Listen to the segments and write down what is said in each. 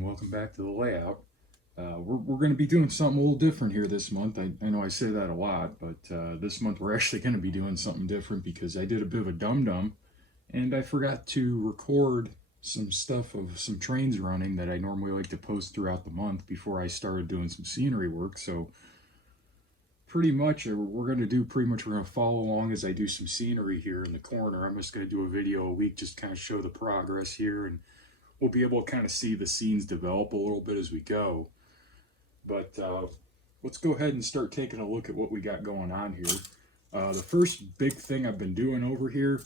and welcome back to the layout. We're going to be doing something a little different here this month. I know I say that a lot, but this month we're actually going to be doing something different because I did a bit of a dum-dum and I forgot to record some stuff of some trains running that I normally like to post throughout the month before I started doing some scenery work. So pretty much we're going to follow along as I do some scenery here in the corner. I'm just going to do a video a week, just kind of show the progress here, and we'll be able to kind of see the scenes develop a little bit as we go. But let's go ahead and start taking a look at what we got going on here. The first big thing I've been doing over here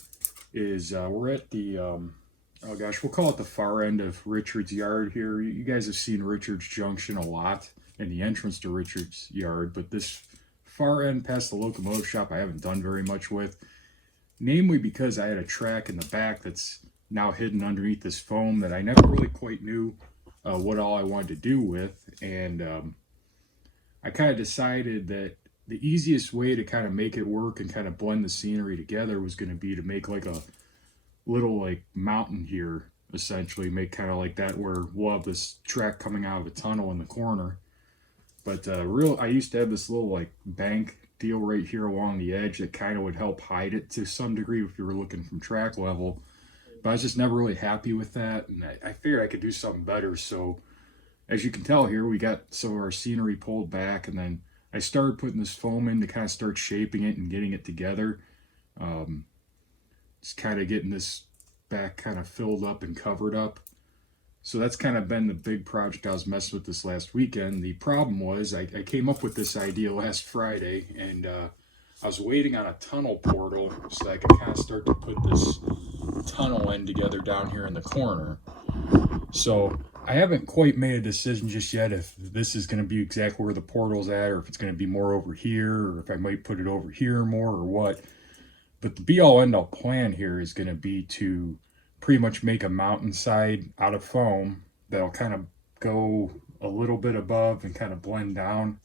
is we're at the, oh gosh, we'll call it the far end of Richard's Yard here. You guys have seen Richard's Junction a lot and the entrance to Richard's Yard, but this far end past the locomotive shop I haven't done very much with, namely because I had a track in the back that's now hidden underneath this foam that I never really quite knew what all I wanted to do with. And I kind of decided that the easiest way to kind of make it work and kind of blend the scenery together was going to be to make like a little like mountain here, essentially make kind of like that where we'll have this track coming out of a tunnel in the corner. But I used to have this little like bank deal right here along the edge that kind of would help hide it to some degree if you were looking from track level. But I was just never really happy with that, and I figured I could do something better. So as you can tell here, we got some of our scenery pulled back, and then I started putting this foam in to kind of start shaping it and getting it together. Just kind of getting this back kind of filled up and covered up. So that's kind of been the big project I was messing with this last weekend. The problem was I came up with this idea last Friday, and I was waiting on a tunnel portal so I could kind of start to put this tunnel end together down here in the corner. So I haven't quite made a decision just yet if this is going to be exactly where the portal's at, or if it's going to be more over here, or if I might put it over here more, or what. But the be-all end-all plan here is going to be to pretty much make a mountainside out of foam that'll kind of go a little bit above and kind of blend down,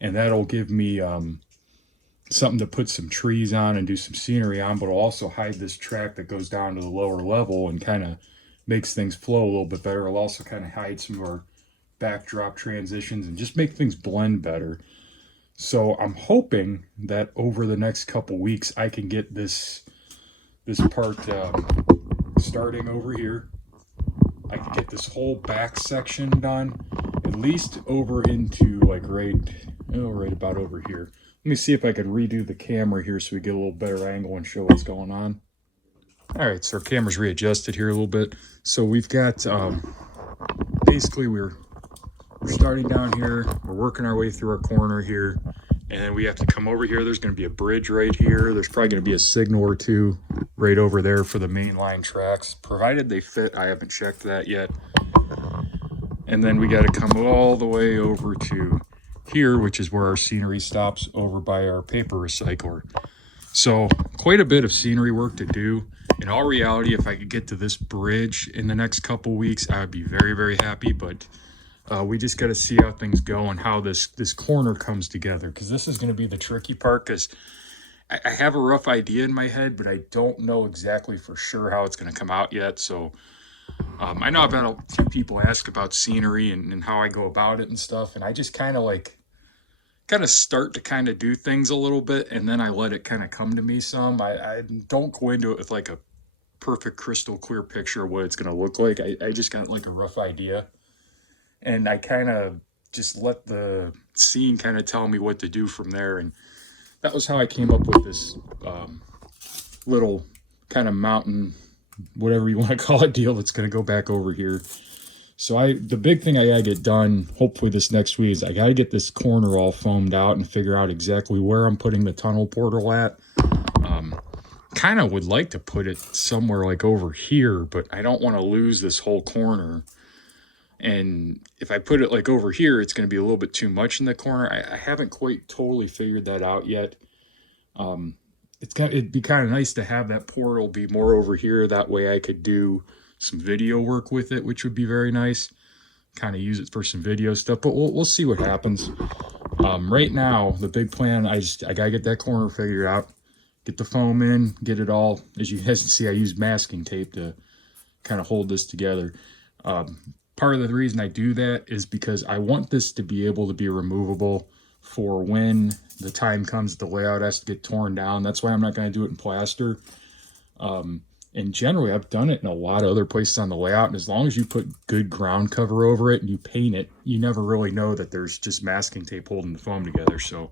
and that'll give me something to put some trees on and do some scenery on, but it'll also hide this track that goes down to the lower level and kind of makes things flow a little bit better. It'll also kind of hide some of our backdrop transitions and just make things blend better. So I'm hoping that over the next couple weeks I can get this part starting over here. I can get this whole back section done, at least over into like right about over here. Let me see if I could redo the camera here so we get a little better angle and show what's going on. All right, so our camera's readjusted here a little bit. So we've got, basically we're starting down here. We're working our way through our corner here. And then we have to come over here. There's going to be a bridge right here. There's probably going to be a signal or two right over there for the main line tracks, provided they fit. I haven't checked that yet. And then we got to come all the way over to here, which is where our scenery stops over by our paper recycler. So quite a bit of scenery work to do. In all reality, if I could get to this bridge in the next couple weeks, I would be very, very happy. But we just got to see how things go and how this corner comes together, because this is going to be the tricky part, because I have a rough idea in my head, but I don't know exactly for sure how it's going to come out yet. So I know I've had a few people ask about scenery and how I go about it and stuff, and I just kind of start to kind of do things a little bit, and then I let it kind of come to me some. I don't go into it with like a perfect crystal clear picture of what it's going to look like. I just got like a rough idea, and I kind of just let the scene kind of tell me what to do from there. And that was how I came up with this little kind of mountain, whatever you want to call it, deal that's going to go back over here. So the big thing I gotta get done, hopefully this next week, is I gotta get this corner all foamed out and figure out exactly where I'm putting the tunnel portal at. Kind of would like to put it somewhere like over here, but I don't want to lose this whole corner. And if I put it like over here, it's going to be a little bit too much in the corner. I haven't quite totally figured that out yet. It'd be kind of nice to have that portal be more over here. That way I could do some video work with it, which would be very nice. Kind of use it for some video stuff, but we'll see what happens. Right now, the big plan, I gotta get that corner figured out, get the foam in, get it all. As you guys can see, I use masking tape to kind of hold this together. part of the reason I do that is because I want this to be able to be removable for when the time comes the layout has to get torn down. That's why I'm not going to do it in plaster. And generally, I've done it in a lot of other places on the layout. And as long as you put good ground cover over it and you paint it, you never really know that there's just masking tape holding the foam together. So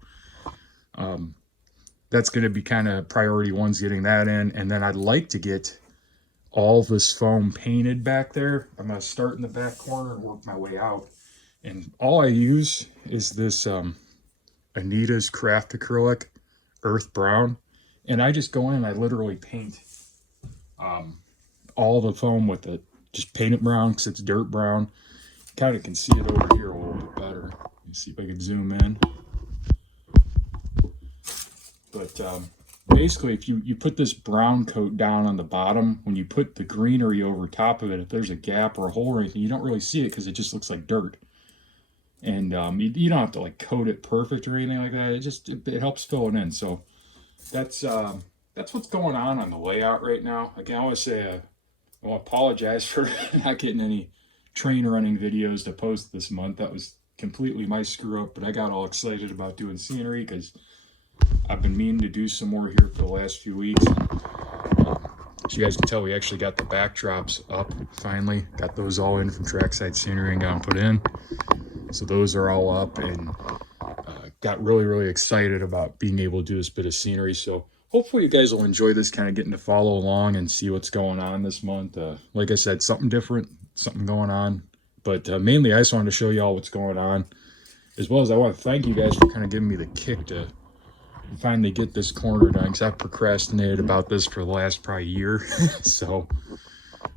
that's going to be kind of priority one's getting that in. And then I'd like to get all this foam painted back there. I'm going to start in the back corner and work my way out. And all I use is this Anita's Craft Acrylic Earth Brown. And I just go in and I literally paint all the foam with it. Just paint it brown because it's dirt brown. Kind of can see it over here a little bit better. Let me see if I can zoom in. But basically, if you put this brown coat down on the bottom, when you put the greenery over top of it, if there's a gap or a hole or anything, you don't really see it because it just looks like dirt. And you don't have to like coat it perfect or anything like that. It helps fill it in. So that's what's going on the layout right now. Again, I want to say I want to apologize for not getting any train running videos to post this month. That was completely my screw up, but I got all excited about doing scenery because I've been meaning to do some more here for the last few weeks. As you guys can tell, we actually got the backdrops up finally. Got those all in from Trackside Scenery and got them put in. So those are all up, and got really excited about being able to do this bit of scenery. So hopefully you guys will enjoy this, kind of getting to follow along and see what's going on this month. Like I said, something different, something going on. But mainly I just wanted to show you all what's going on, as well as I want to thank you guys for kind of giving me the kick to finally get this corner done, because I've procrastinated about this for the last probably year. So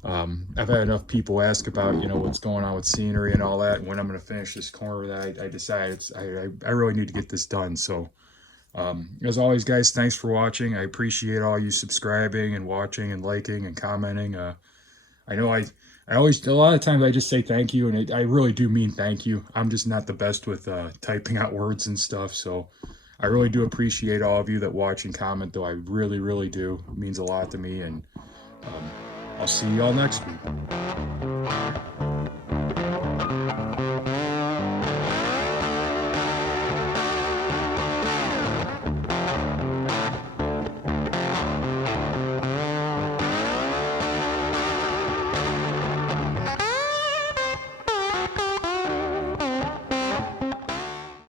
I've had enough people ask about, you know, what's going on with scenery and all that, and when I'm going to finish this corner, that I decided I really need to get this done. So as always, guys, thanks for watching. I appreciate all you subscribing and watching and liking and commenting. I know I always, a lot of times I just say thank you, and I really do mean thank you. I'm just not the best with typing out words and stuff, so I really do appreciate all of you that watch and comment, though. I really do. It means a lot to me, and I'll see you all next week.